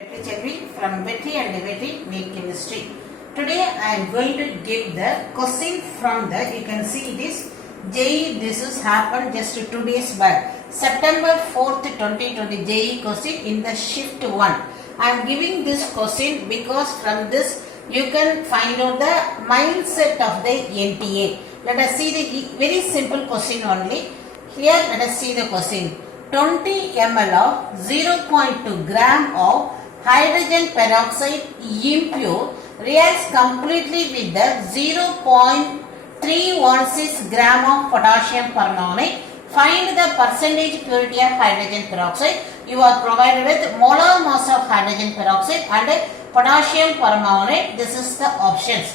Vetri Chelvi from Vetri and Vetri Neat Chemistry. Today I am going to give the question from the, you can see this JEE, this has happened just 2 days back. September 4th 2020 JEE question in the shift 1. I am giving this question because from this you can find out the mindset of the NTA. Let us see the very simple question only. Here let us see the question. 20 ml of 0.2 gram of hydrogen peroxide impure reacts completely with the 0.316 gram of potassium permanganate. Find the percentage purity of hydrogen peroxide. You are provided with molar mass of hydrogen peroxide and potassium permanganate. This is the options.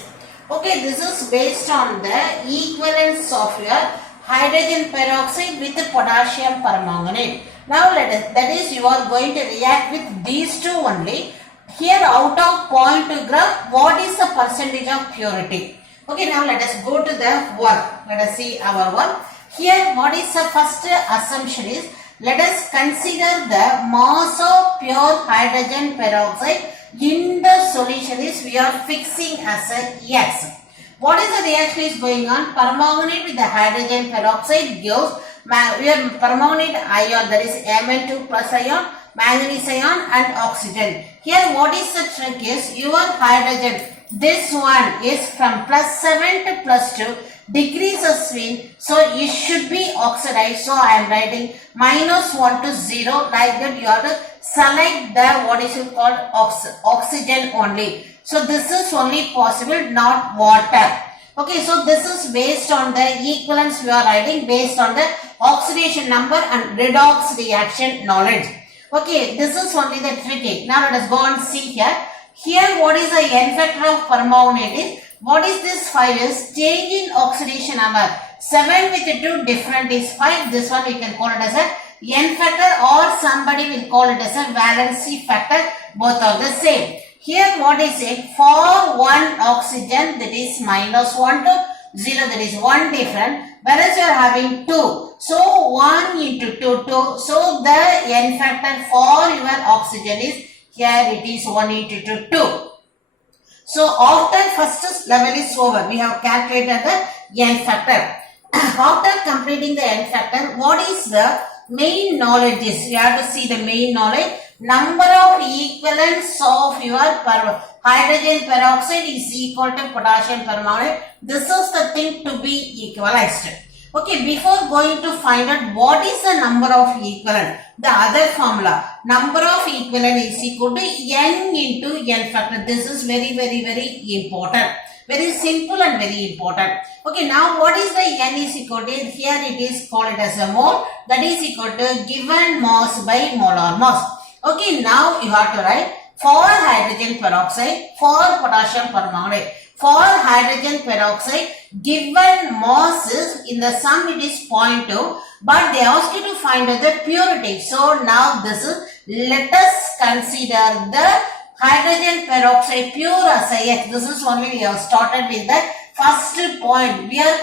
Okay, this is based on the equivalence of your hydrogen peroxide with potassium permanganate. Now that is you are going to react with these two only. Here out of 0.2 gram, what is the percentage of purity? Okay, now let us go to the work. Let us see our work. Here what is the first assumption is, let us consider the mass of pure hydrogen peroxide in the solution is we are fixing as a X. What is the reaction is going on? Permanganate with the hydrogen peroxide gives your permanganate ion, that is Mn2 plus ion, manganese ion and oxygen. Here what is the trick is, your hydrogen, this one is from +7 to +2, decreases swing, so it should be oxidized. So I am writing -1 to 0, like that you have to select the what is it called oxygen only. So this is only possible, not water. Okay, so this is based on the equivalence we are writing based on the oxidation number and redox reaction knowledge. Okay, this is only the trick. Now let us go and see here. Here what is the N factor of permanganate is, what is this 5 is change in oxidation number. 7 with 2 different is 5. This one we can call it as a N factor, or somebody will call it as a valency factor. Both are the same. Here what is it? For one oxygen, that is -1 to 0, that is 1 different, whereas you are having 2. So 1 into 2, 2. So the N factor for your oxygen is, here it is 1 into 2, 2. So after first level is over, we have calculated the N factor. After completing the N factor, what is the main knowledge is? You have to see the main knowledge. Number of equivalents of your hydrogen peroxide is equal to potassium permanganate. This is the thing to be equalized. Okay, before going to find out what is the number of equivalent, the other formula, number of equivalent is equal to N into N factor. This is very important. Very simple and very important. Okay, now what is the N is equal to? Here it is called as a mole. That is equal to given mass by molar mass. Okay, now you have to write for hydrogen peroxide, for potassium permanganate. For hydrogen peroxide, given mass is in the sum it is 0.2, but they ask you to find out the purity. So now this is, let us consider the hydrogen peroxide pure as a X. This is only we have started with the first point. We are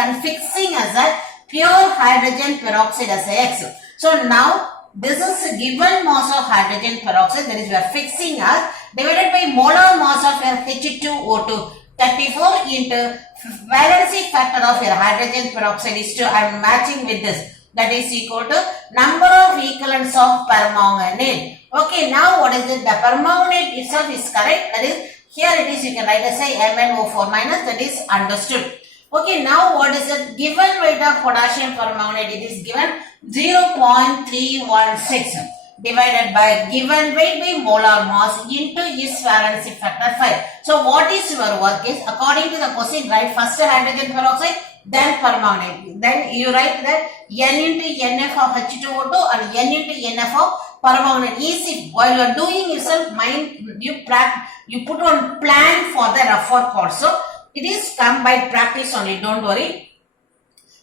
confixing as a pure hydrogen peroxide as a X. So now this is given mass of hydrogen peroxide, that is we are fixing as divided by molar mass of your H2O2. 34 into valency factor of your hydrogen peroxide is 2. I am matching with this. That is equal to number of equivalents of permanganate. Okay, now what is it? The permanganate itself is correct. That is, here it is, you can write as a MnO4 minus, that is understood. Okay, now what is it? Given weight of potassium permanganate, it is given 0.316 divided by given weight by molar mass into its valency factor 5. So what is your work is, according to the question, write first hydrogen peroxide, then permanganate. Then you write that N into NF of H2O2 and N into NF of permanganate. Easy. While you are doing yourself, you put on plan for the rougher part. So it is come by practice only, don't worry.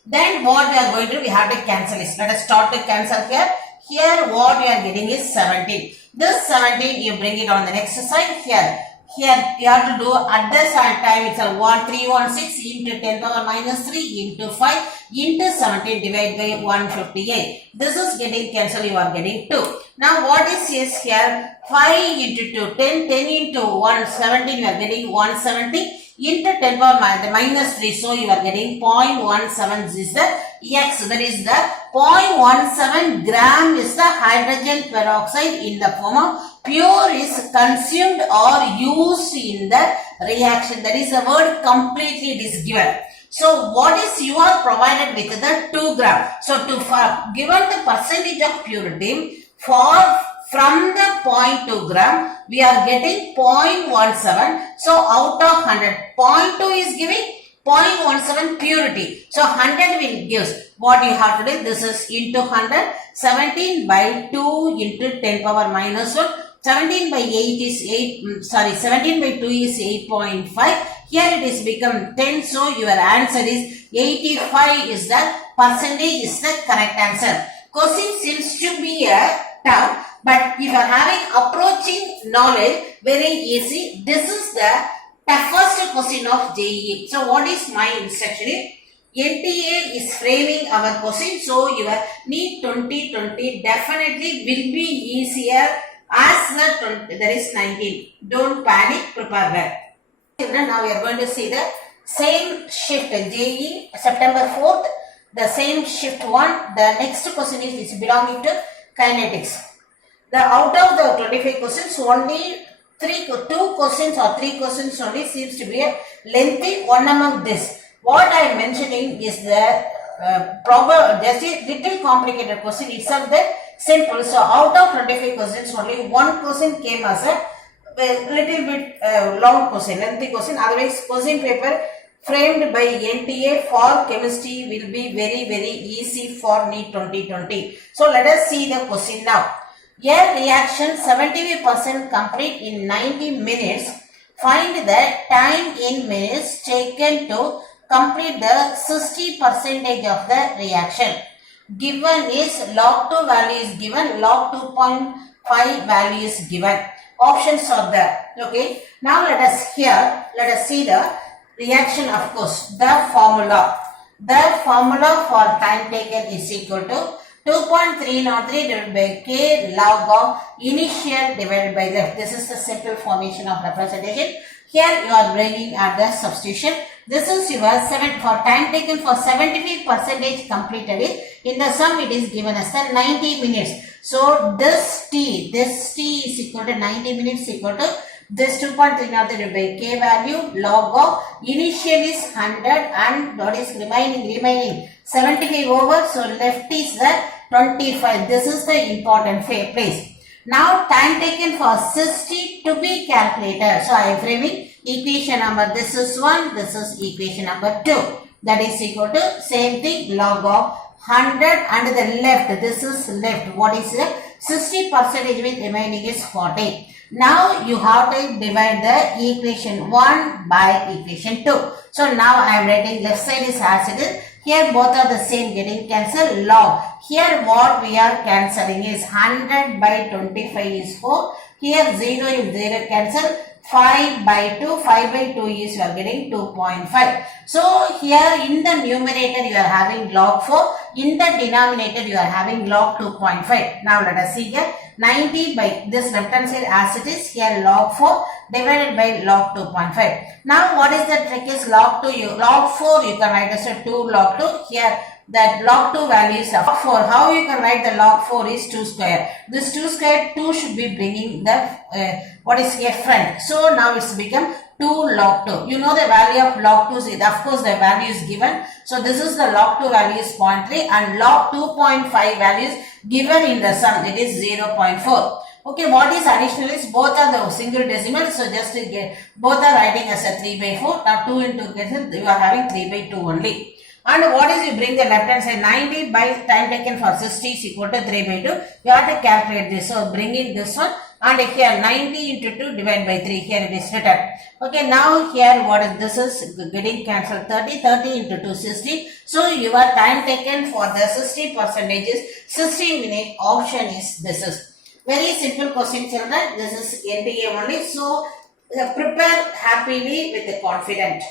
Then what we are going to do, we have to cancel this. Let us start to cancel here. Here what we are getting is 17. This 17 you bring it on the next side here. Here you have to do at the same time. It's a 1316 into 10 power minus 3 into 5 into 17 divided by 158. This is getting cancelled. You are getting 2. Now what is this here? 5 into 2, 10, 10 into 1, 17. You are getting 170 into 10 power minus 3. So you are getting 0.17 is the X. That is the 0.17 gram is the hydrogen peroxide in the form of pure is consumed or used in the reaction. That is the word completely it is given. So what is you are provided with the 2 gram. So to given the percentage of purity from the 0.2 gram we are getting 0.17. So out of 100, 0.2 is giving 0.17 purity. So 100 will gives what you have to do. This is into 100. 17 by 2 into 10 power minus 1. 17 by 8 is 17 by 2 is 8.5. Here it is become 10. So your answer is 85 is the percentage is the correct answer. Question seems to be a tough, but if you are having approaching knowledge, very easy. This is the toughest question of JEE. So what is my instruction? NTA is framing our question. So your NEET 2020 definitely will be easier as the there is 19. Don't panic, prepare well. Children, now we are going to see the same shift JEE September 4th. The same shift 1. The next question is belonging to kinetics. The out of the 25 questions, only 2 questions or 3 questions only seems to be a lengthy one among this. What I am mentioning is the just a little complicated question. Itself the simple. So out of 25 questions, only 1 question came as a little bit long question, lengthy question. Otherwise, question paper framed by NTA for chemistry will be very easy for NEET 2020. So let us see the question now. A reaction 75% complete in 90 minutes. Find the time in minutes taken to complete the 60% of the reaction. Given is log 2 value is given, log 2.5 value is given. Options are there. Okay. Now let us see the reaction. Of course, the formula for time taken is equal to 2.303 divided by K log of initial divided by left. This is the simple formation of representation. Here you are bringing at the substitution. This is your 7 for time taken for 75% completed it. In the sum it is given as the 90 minutes. So this T is equal to 90 minutes equal to this 2.303 divided by K value log of initial is 100 and what is remaining 75 over. So left is the 25. This is the important place. Now time taken for 60 to be calculated. So I am framing equation number. This is 1. This is equation number 2. That is equal to same thing log of 100 and the left. This is left. What is it? 60% with remaining is 40. Now you have to divide the equation 1 by equation 2. So now I am writing left side is as it is. Here both are the same getting cancelled log. Here what we are cancelling is 100 by 25 is 4. Here 0 is 0 cancel. 5 by 2. 5 by 2 is you are getting 2.5. So here in the numerator you are having log 4. In the denominator you are having log 2.5. Now let us see here. 90 by this left hand side as it is. Here log 4 divided by log 2.5. Now what is the trick is log 2. Log 4 you can write as a 2 log 2. Here that log 2 value is 4. How you can write the log 4 is 2 square. This 2 square 2 should be bringing the what is a friend. So now it's become 2 log 2. You know the value of log 2 is of course the value is given. So this is the log 2 value is 0.3 and log 2.5 value is given in the sum. It is 0.4. Okay, what is additional is both are the single decimal. So just to get both are writing as a 3 by 4. Now 2 into cancel you are having 3 by 2 only. And what is you bring the left hand side 90 by time taken for 60 is equal to 3 by 2. You have to calculate this. So bring in this one and here 90 into 2 divided by 3. Here it is written. Okay, now here what is this is getting cancelled 30 into 2 60. So your time taken for the 60% is 60 minute. Option is this is. Very simple question children. This is NTA only. So Prepare happily with confidence.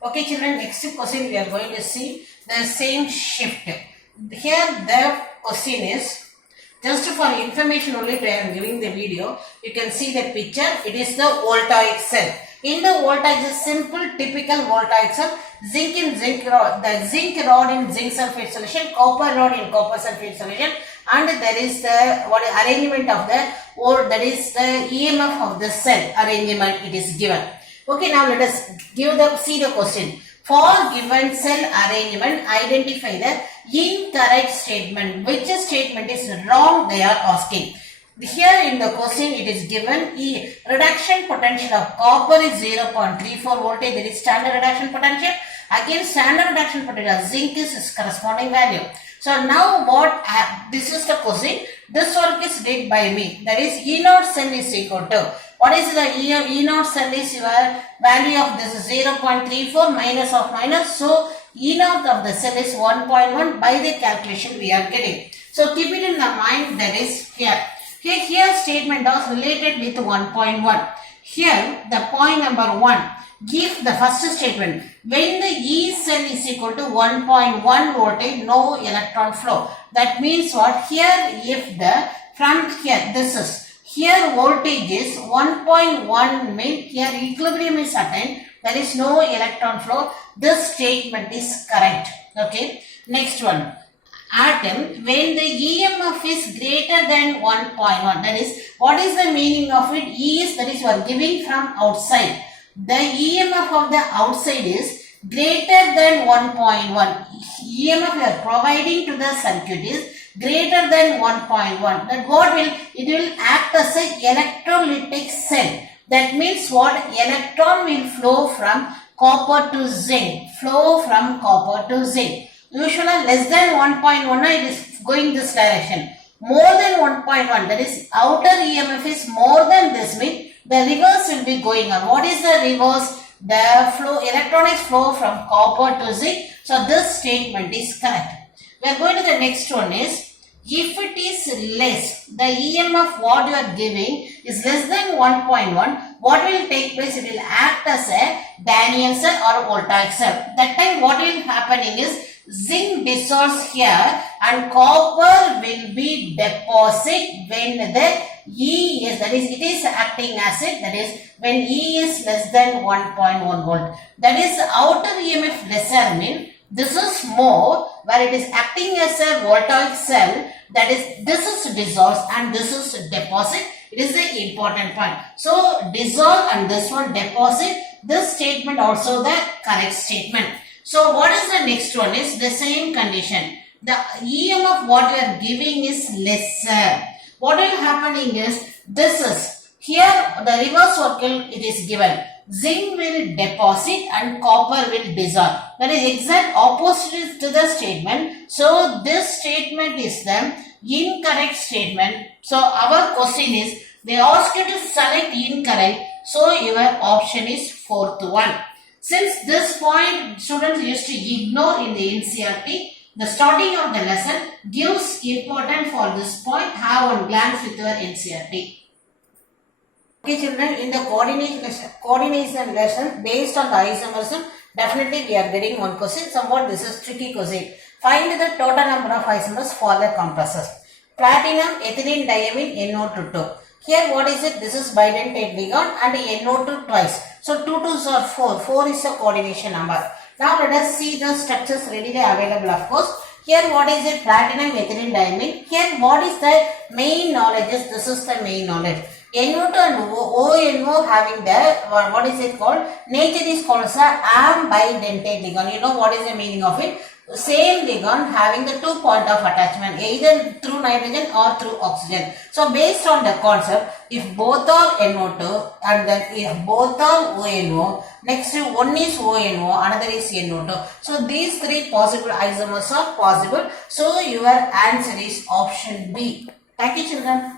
Okay children, next question we are going to see the same shift. Here the question is, just for information only I am giving the video. You can see the picture. It is the voltaic cell. In the voltaic, the simple typical voltaic cell, zinc in zinc rod, the zinc rod in zinc sulfate solution, copper rod in copper sulfate solution, and there is the arrangement of the, or that is the EMF of the cell arrangement it is given. Okay, now let us see the question. For given cell arrangement, identify the incorrect statement. Which statement is wrong they are asking. Here in the question it is given reduction potential of copper is 0.34 voltage. There is standard reduction potential. Again standard reduction potential of zinc is its corresponding value. So now this is the question. This work is did by me. That is E naught cell is equal to, what is the E naught cell is your value of this is 0.34 minus of minus. So E naught of the cell is 1.1 by the calculation we are getting. So keep it in the mind, that is here. Here statement was related with 1.1. Here the point number 1. Give the first statement. When the E cell is equal to 1.1 voltage, no electron flow. That means what? Here if the, from here, this is, here voltage is 1.1 means here equilibrium is attained. There is no electron flow. This statement is correct. Okay. Next one. Atom, when the EMF is greater than 1.1, that is, what is the meaning of it? E is, that is, you are giving from outside. The EMF of the outside is greater than 1.1. EMF you are providing to the circuit is greater than 1.1. That what will, it will act as a electrolytic cell. That means what? Electron will flow from copper to zinc. Flow from copper to zinc. Usually less than 1.1 it is going this direction. More than 1.1, that is outer EMF is more than this, means the reverse will be going on. What is the reverse? The flow, electronics flow from copper to zinc. So this statement is correct. We are going to the next one is, if it is less, the EMF what you are giving is less than 1.1, what will take place? It will act as a Daniell cell or voltaic cell. That time what will happening is, zinc dissolves here and copper will be deposit when the E is, that is, it is acting acid, that is when E is less than 1.1 volt. That is outer EMF lesser mean this is more, where it is acting as a voltaic cell, that is this is dissolves and this is deposit. It is the important point. So dissolve and this one deposit. This statement also the correct statement. So what is the next one is the same condition. The EMF what we are giving is lesser. What will happening is, this is, here the reverse circle it is given. Zinc will deposit and copper will dissolve. That is exact opposite to the statement. So this statement is the incorrect statement. So our question is, they ask you to select incorrect. So your option is fourth one. Since this point students used to ignore in the NCERT, the starting of the lesson gives importance for this point. Have one glance with your NCERT. Okay children, in the coordination lesson based on the isomerism, definitely we are getting one question. Somewhat this is tricky question. Find the total number of isomers for the compressors. Platinum, ethylene, diamine, NO2. Here what is it? This is bidentate ligand and NO2 twice. So 2 2s are 4. 4 is a coordination number. Now let us see the structures readily available of course. Here what is it? Platinum, ethylene, diamine. Here what is the main knowledge? This is the main knowledge. NO2 and ONO having the, what is it called? Nature is called as ambidentate ligand. You know what is the meaning of it? Same ligand having the 2 point of attachment, either through nitrogen or through oxygen. So based on the concept, if both are NO2 and then if both are ONO, next one is ONO, another is NO2. So these 3 possible isomers are possible. So your answer is option B. Thank you children.